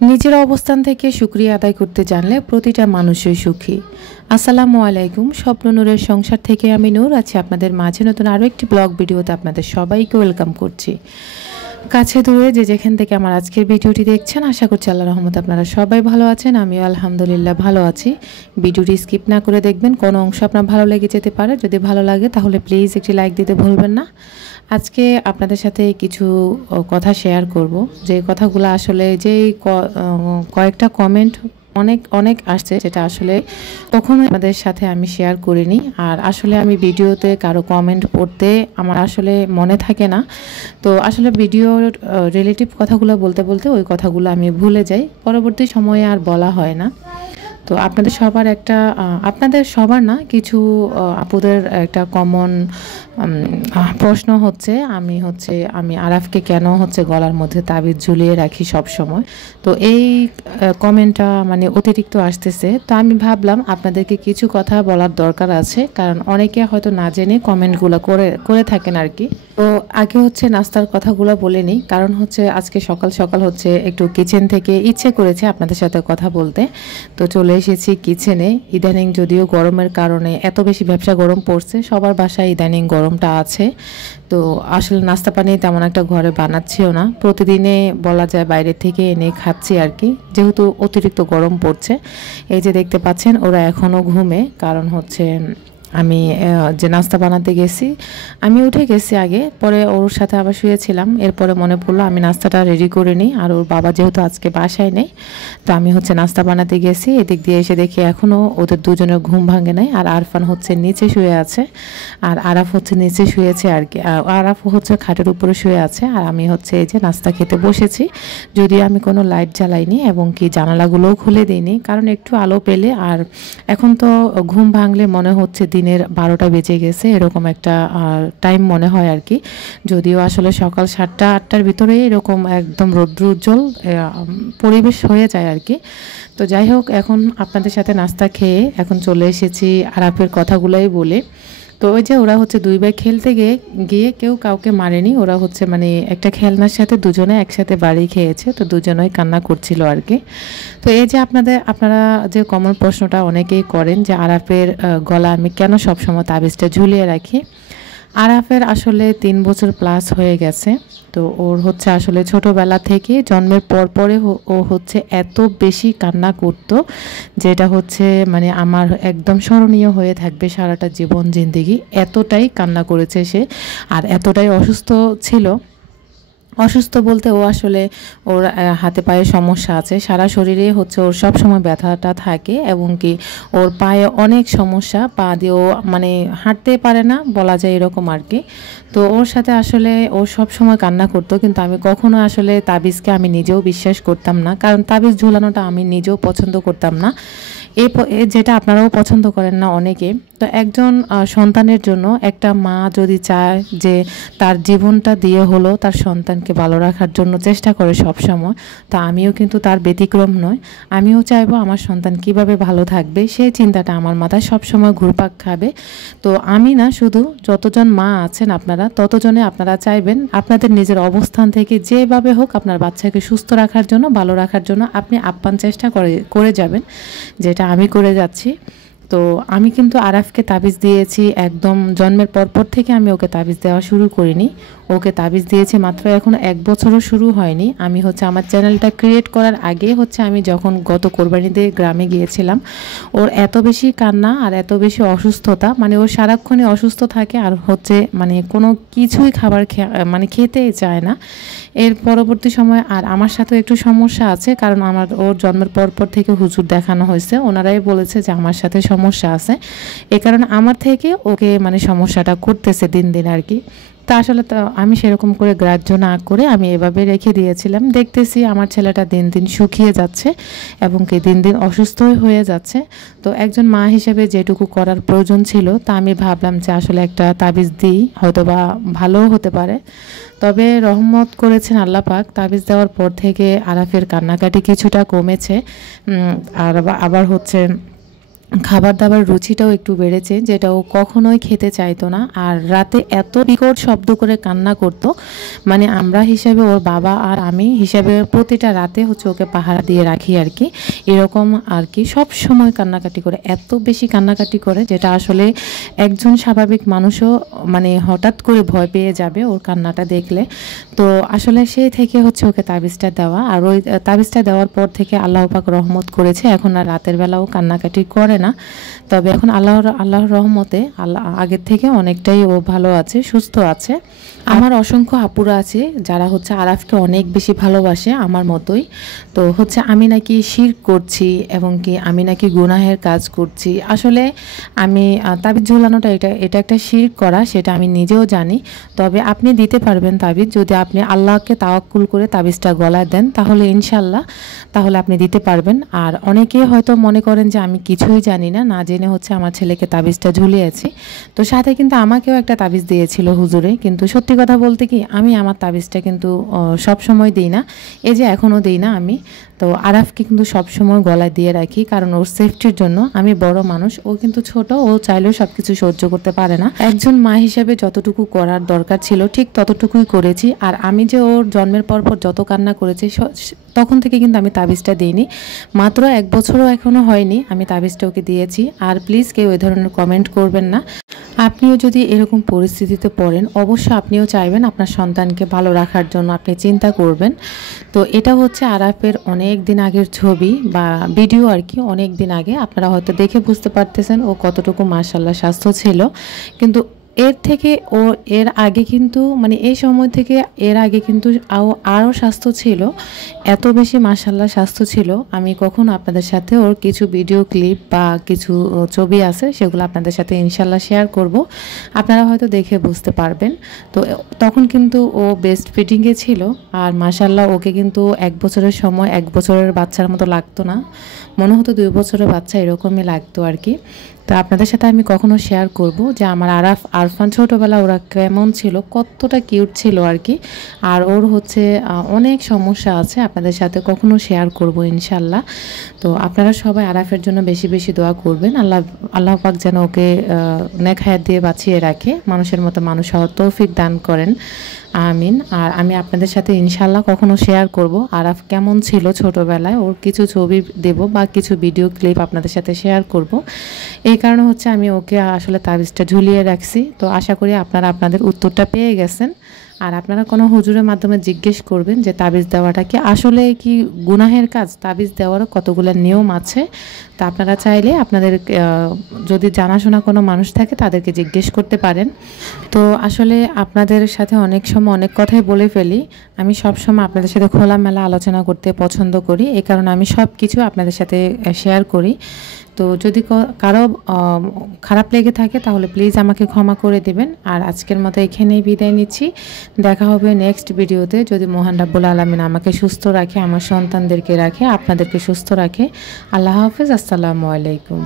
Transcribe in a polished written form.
নিজের অবস্থান থেকে শুকরিয়া আদায় করতে জানলে প্রতিটা মানুষই সুখী। আসসালামু আলাইকুম, স্বপ্ন নূরের সংসার থেকে আমি নূর আছি আপনাদের মাঝে নতুন আরও একটি ব্লগ ভিডিওতে আপনাদের সবাইকে ওয়েলকাম করছি। কাছে দূরে যে যেখান থেকে আমার আজকের ভিডিওটি দেখছেন, আশা করছি আল্লাহর রহমতে আপনারা সবাই ভালো আছেন। আমিও আলহামদুলিল্লাহ ভালো আছি। ভিডিওটি স্কিপ না করে দেখবেন, কোনো অংশ আপনার ভালো লেগে যেতে পারে। যদি ভালো লাগে তাহলে প্লিজ একটি লাইক দিতে ভুলবেন না। আজকে আপনাদের সাথে কিছু কথা শেয়ার করব, যে কথাগুলো আসলে যেই কয়েকটা কমেন্ট অনেক অনেক আসছে, যেটা আসলে কখনো আপনাদের সাথে আমি শেয়ার করিনি। আর আসলে আমি ভিডিওতে কারো কমেন্ট পড়তে আমার আসলে মনে থাকে না। তো আসলে ভিডিওর রিলেটিভ কথাগুলো বলতে বলতে ওই কথাগুলো আমি ভুলে যাই, পরবর্তী সময়ে আর বলা হয় না। তো আপনাদের সবার না, কিছু আপুদের একটা কমন প্রশ্ন হচ্ছে, আমি আরাফকে কেন গলার মধ্যে তাবিজ ঝুলিয়ে রাখি সব সময়। তো এই কমেন্টটা মানে অতিরিক্ত আসতেছে। তো আমি ভাবলাম আপনাদেরকে কিছু কথা বলার দরকার আছে, কারণ অনেকে হয়তো না জেনে কমেন্টগুলো করে থাকেন আর কি। তো আগে নাস্তার কথাগুলো বলে নিই, কারণ আজকে সকাল সকাল একটু কিচেন থেকে ইচ্ছে করেছে আপনাদের সাথে কথা বলতে। তো চলে এসেছি কিচেনে। ইদানিং যদিও গরমের কারণে এত বেশি ব্যবসা গরম পড়ছে, সবার বাসায় ইদানিং গরমটা আছে। তো আসলে নাস্তা পানি তেমন একটা ঘরে বানাচ্ছিও না, প্রতিদিনে বলা যায় বাইরে থেকে এনে খাচ্ছি আর কি, যেহেতু অতিরিক্ত গরম পড়ছে। এই যে দেখতে পাচ্ছেন ওরা এখনও ঘুমে, কারণ আমি যে নাস্তা বানাতে গেছি, আমি উঠে গেছি আগে, পরে ওর সাথে আবার শুয়েছিলাম। এরপরে মনে পড়লো আমি নাস্তাটা রেডি করে নিই, আর ওর বাবা যেহেতু আজকে বাসায় নেই, তো আমি নাস্তা বানাতে গেছি। এদিক দিয়ে এসে দেখি এখনও ওদের দুজনের ঘুম ভাঙে নাই। আর আরফান নিচে শুয়ে আছে, আর আরাফ নিচে শুয়েছে আর কি। আরাফ খাটের উপরে শুয়ে আছে, আর আমি এই যে নাস্তা খেতে বসেছি। যদিও আমি কোনো লাইট জ্বালাইনি এবং কি জানালাগুলোও খুলে দিইনি, কারণ একটু আলো পেলে, আর এখন তো ঘুম ভাঙলে মনে হচ্ছে দিনের 12টা বেজে গেছে, এরকম একটা টাইম মনে হয় আর কি। যদিও আসলে সকাল 7টা 8টার ভিতরে এরকম একদম রৌদ্র উজ্জ্বল পরিবেশ হয়ে যায় আর কি। তো যাই হোক, এখন আপনাদের সাথে নাস্তা খেয়ে এখন চলে এসেছি আরাফের কথাগুলোই বলে। তো ওই যে ওরা দুই ভাই খেলতে গিয়ে কেউ কাউকে মারেনি। ওরা মানে একটা খেলনার সাথে দুজনে একসাথে বাড়ি খেয়েছে, তো দুজনেই কান্না করছিল আর কি। তো এই যে আপনারা যে কমন প্রশ্নটা অনেকেই করেন যে আরাফের গলা আমি কেন সবসময় তাবিজটা ঝুলিয়ে রাখি। আরাফের আসলে 3 বছর প্লাস হয়ে গেছে। তো ওর আসলে ছোটোবেলা থেকে জন্মের পরে ও এত বেশি কান্না করতো, যেটা মানে আমার একদম স্মরণীয় হয়ে থাকবে সারাটা জীবন জিন্দেগি। এতটাই কান্না করেছে সে, আর এতটাই অসুস্থ ছিল। অসুস্থ বলতে ও আসলে ওর হাতে পায়ে সমস্যা আছে, সারা শরীরে ওর সব সময় ব্যথাটা থাকে, এবং কি ওর পায়ে অনেক সমস্যা, পা দিয়ে ও মানে হাঁটতে পারে না বলা যায় এরকম আর কি। তো ওর সাথে আসলে ও সব সময় কান্না করতো, কিন্তু আমি কখনো আসলে তাবিজকে আমি নিজেও বিশ্বাস করতাম না, কারণ তাবিজ ঝুলানোটা আমি নিজেও পছন্দ করতাম না, যেটা আপনারাও পছন্দ করেন না অনেকে। তো একজন সন্তানের জন্য একটা মা যদি চায় যে তার জীবনটা দিয়ে হলো তার সন্তানকে ভালো রাখার জন্য চেষ্টা করে সব সময়, তা আমিও কিন্তু তার ব্যতিক্রম নয়। আমিও চাইবো আমার সন্তান কিভাবে ভালো থাকবে, সেই চিন্তাটা আমার মাথায় সবসময় ঘুরপাক খাবে। তো আমি না, শুধু যতজন মা আছেন আপনারা, ততজনে আপনারা চাইবেন আপনাদের নিজের অবস্থান থেকে যেভাবে হোক আপনার বাচ্চাকে সুস্থ রাখার জন্য, ভালো রাখার জন্য আপনি আপ্রাণ চেষ্টা করে যাবেন, যেটা আমি করে যাচ্ছি। তো আমি কিন্তু আরাফকে তাবিজ দিয়েছি একদম জন্মের পর থেকে। আমি ওকে তাবিজ দেওয়া শুরু করিনি, ওকে তাবিজ দিয়েছি মাত্র এখন 1 বছরও শুরু হয়নি। আমি আমার চ্যানেলটা ক্রিয়েট করার আগে আমি যখন গত কোরবানিতে গ্রামে গিয়েছিলাম, ওর এত বেশি কান্না আর এত বেশি অসুস্থতা, মানে ও সারাক্ষণই অসুস্থ থাকে, আর মানে কোনো কিছুই খাবার খেতেই চায় না। এর পরবর্তী সময় আর আমার সাথেও একটু সমস্যা আছে, কারণ ওর জন্মের পর থেকে হুজুর দেখানো হয়েছে, ওনারাই বলেছে যে আমার সাথে সমস্যা আছে, এ কারণে আমার থেকে ওকে মানে সমস্যাটা করতেছে দিন দিন আর কি। তা আসলে আমি সেরকম করে গ্রাহ্য না করে আমি এভাবে রেখে দিয়েছিলাম। দেখতেছি আমার ছেলেটা দিন দিন শুকিয়ে যাচ্ছে এবং কি দিন দিন অসুস্থ হয়ে যাচ্ছে। তো একজন মা হিসেবে যেটুকু করার প্রয়োজন ছিল, তা আমি ভাবলাম যে আসলে একটা তাবিজ দিই, হয়তো বা ভালোও হতে পারে। তবে রহমত করেছেন আল্লাহ পাক, তাবিজ দেওয়ার পর থেকে আরাফের কান্নাকাটি কিছুটা কমেছে। আর আবার খাবার দাবার রুচিটাও একটু বেড়েছে, যেটা ও কখনোই খেতে চাইতো না। আর রাতে এত বিকট শব্দ করে কান্না করতো, মানে আমরা হিসাবে ওর বাবা আর আমি হিসাবে প্রতিটা রাতে হচ্ছে ওকে পাহারা দিয়ে রাখি আর কি, এরকম আর কি। সব সময় কান্নাকাটি করে, এত বেশি কান্নাকাটি করে যেটা আসলে একজন স্বাভাবিক মানুষও মানে হঠাৎ করে ভয় পেয়ে যাবে ওর কান্নাটা দেখলে। তো আসলে সেই থেকে হচ্ছে ওকে তাবিজটা দেওয়া, আর ওই তাবিজটা দেওয়ার পর থেকে আল্লাহ পাক রহমত করেছে, এখন আর রাতের বেলাও কান্নাকাটি করে না। তবে এখন আল্লাহর রহমতে আগের থেকে অনেকটাই ও ভালো আছে, সুস্থ আছে। আমার অসংখ্য আপুরা আছে যারা হচ্ছে আরাফকে অনেক বেশি ভালোবাসে আমার মতোই। তো হচ্ছে আমি নাকি শিরক করছি এবং কি আমি নাকি গুনাহের কাজ করছি। আসলে আমি তাবিজ ঝোলানোটা এটা একটা শিরক করা, সেটা আমি নিজেও জানি। তবে আপনি দিতে পারবেন তাবিজ যদি আপনি আল্লাহকে তাওয়াক্কুল করে তাবিজটা গলায় দেন, তাহলে ইনশাল্লাহ তাহলে আপনি দিতে পারবেন। আর অনেকে হয়তো মনে করেন যে আমি কিছুই জানি না, না জেনে হচ্ছে আমার ছেলেকে তাবিজটা ঝুলিয়েছি। তো সাথে কিন্তু আমাকেও একটা তাবিজ দিয়েছিল হুজুরে, কিন্তু সত্যি কথা বলতে কি আমি আমার তাবিজটা কিন্তু সব সময় দিই না, এই যে এখনও দিই না আমি। তো আরাফকে কিন্তু সবসময় গলায় দিয়ে রাখি, কারণ ওর সেফটির জন্য। আমি বড় মানুষ, ও কিন্তু ছোট, ও চাইলেও সব কিছু সহ্য করতে পারে না। একজন মা হিসেবে যতটুকু করার দরকার ছিল ঠিক ততটুকুই করেছি। আর আমি যে ওর জন্মের পর যত কান্না করেছি তখন থেকে কিন্তু আমি তাবিজটা দিইনি, মাত্র 1 বছরও এখনও হয়নি আমি তাবিজটা ওকে দিয়েছি। আর প্লিজ কেউ এই ধরনের কমেন্ট করবেন না। আপনিও যদি এরকম পরিস্থিতিতে পড়েন, অবশ্যই আপনিও চাইবেন আপনার সন্তানকে ভালো রাখার জন্য, আপনি চিন্তা করবেন। তো এটা হচ্ছে আরাফের অনেক দিন আগের ছবি বা ভিডিও আর কি, অনেক দিন আগে। আপনারা হয়তো দেখে বুঝতে পারতেছেন ও কতটুকু মাশাআল্লাহ স্বাস্থ্য ছিল। কিন্তু এর আগে কিন্তু মানে এই সময় থেকে এর আগে কিন্তু আরও স্বাস্থ্য ছিল, এত বেশি মাশাআল্লাহ স্বাস্থ্য ছিল। আমি কখনো আপনাদের সাথে ওর কিছু ভিডিও ক্লিপ বা কিছু ছবি আছে সেগুলো আপনাদের সাথে ইনশাল্লাহ শেয়ার করব, আপনারা হয়তো দেখে বুঝতে পারবেন। তো তখন কিন্তু ও বেস্ট ফিডিংয়ে ছিল, আর মাশাআল্লাহ ওকে কিন্তু 1 বছরের সময় 1 বছরের বাচ্চার মতো লাগতো না, মনে হতো 2 বছরের বাচ্চা এরকমই লাগতো আর কি। তো আপনাদের সাথে আমি কখনো শেয়ার করব যে আমার আরফান ছোটোবেলা ওরা কেমন ছিল, কতটা কিউট ছিল আর কি। আর ওর হচ্ছে অনেক সমস্যা আছে, আপনাদের সাথে কখনো শেয়ার করব ইনশাল্লাহ। তো আপনারা সবাই আরাফের জন্য বেশি বেশি দোয়া করবেন, আল্লাহ পাক যেন ওকে নেক হায়াত দিয়ে বাঁচিয়ে রাখে, মানুষের মতো মানুষ হওয়ার তৌফিক দান করেন, আমিন। আর আমি আপনাদের সাথে ইনশাল্লাহ কখনো শেয়ার করব আরাফ কেমন ছিল ছোটোবেলায়, ওর কিছু ছবি দেব বা কিছু ভিডিও ক্লিপ আপনাদের সাথে শেয়ার করব। এই কারণে হচ্ছে আমি ওকে আসলে তাবিজটা ঝুলিয়ে রাখছি। তো আশা করি আপনারা আপনাদের উত্তরটা পেয়ে গেছেন। আর আপনারা কোনো হুজুরের মাধ্যমে জিজ্ঞেস করবেন যে তাবিজ দেওয়াটা কি আসলে কি গুনাহের কাজ, তাবিজ দেওয়ারও কতগুলো নিয়ম আছে। তা আপনারা চাইলে আপনাদের যদি জানাশোনা কোনো মানুষ থাকে তাদেরকে জিজ্ঞেস করতে পারেন। তো আসলে আপনাদের সাথে অনেক সময় অনেক কথাই বলে ফেলি, আমি সব সময় আপনাদের সাথে খোলামেলা আলোচনা করতে পছন্দ করি, এই কারণে আমি সব কিছু আপনাদের সাথে শেয়ার করি। তো যদি কারো খারাপ লেগে থাকে তাহলে প্লিজ আমাকে ক্ষমা করে দিবেন। আর আজকের মতো এখানেই বিদায় নিচ্ছি, দেখা হবে নেক্সট ভিডিওতে, যদি মহান রাব্বুল আলামিন আমাকে সুস্থ রাখে, আমার সন্তানদেরকে রাখে, আপনাদেরকে সুস্থ রাখে। আল্লাহ হাফেজ, আসসালামু আলাইকুম।